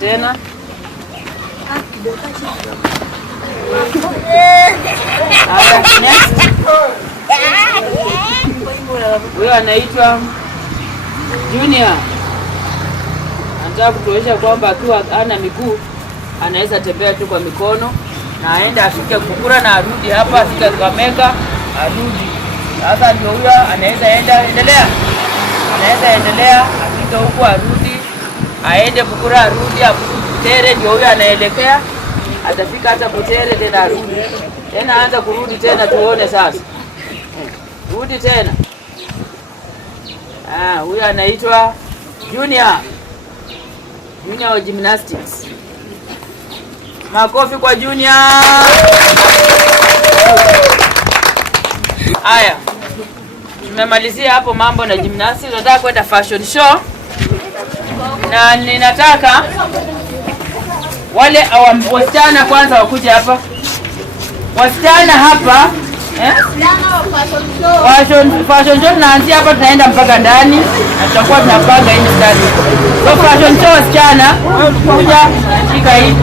Tena. Huyo anaitwa Junior. Anataka kutuonyesha kwamba akiwa ana miguu anaweza tembea tu kwa mikono na aende afike Kukura na arudi hapa, afike Kakamega arudi. Sasa ndio huyo anaweza endelea. Anaweza endelea afike huko arudi, aende Kukura arudi, Butere ndio huyo anaelekea. Atafika hata Butere tena arudi. Tena aanza kurudi tena tuone sasa. Rudi tena. Huyo anaitwa Junior. Junior wa gymnastics. Makofi kwa Junior. Haya. Tumemalizia hapo mambo na gymnastics. Tunataka kwenda fashion show. Na ninataka wale wasichana kwanza wakuje hapa. Wasichana hapa, fashion show tunaanzia hapa, tunaenda mpaka ndani na tutakuwa tunapanga hii ndani. So fashion show wasichana kuja shika hii.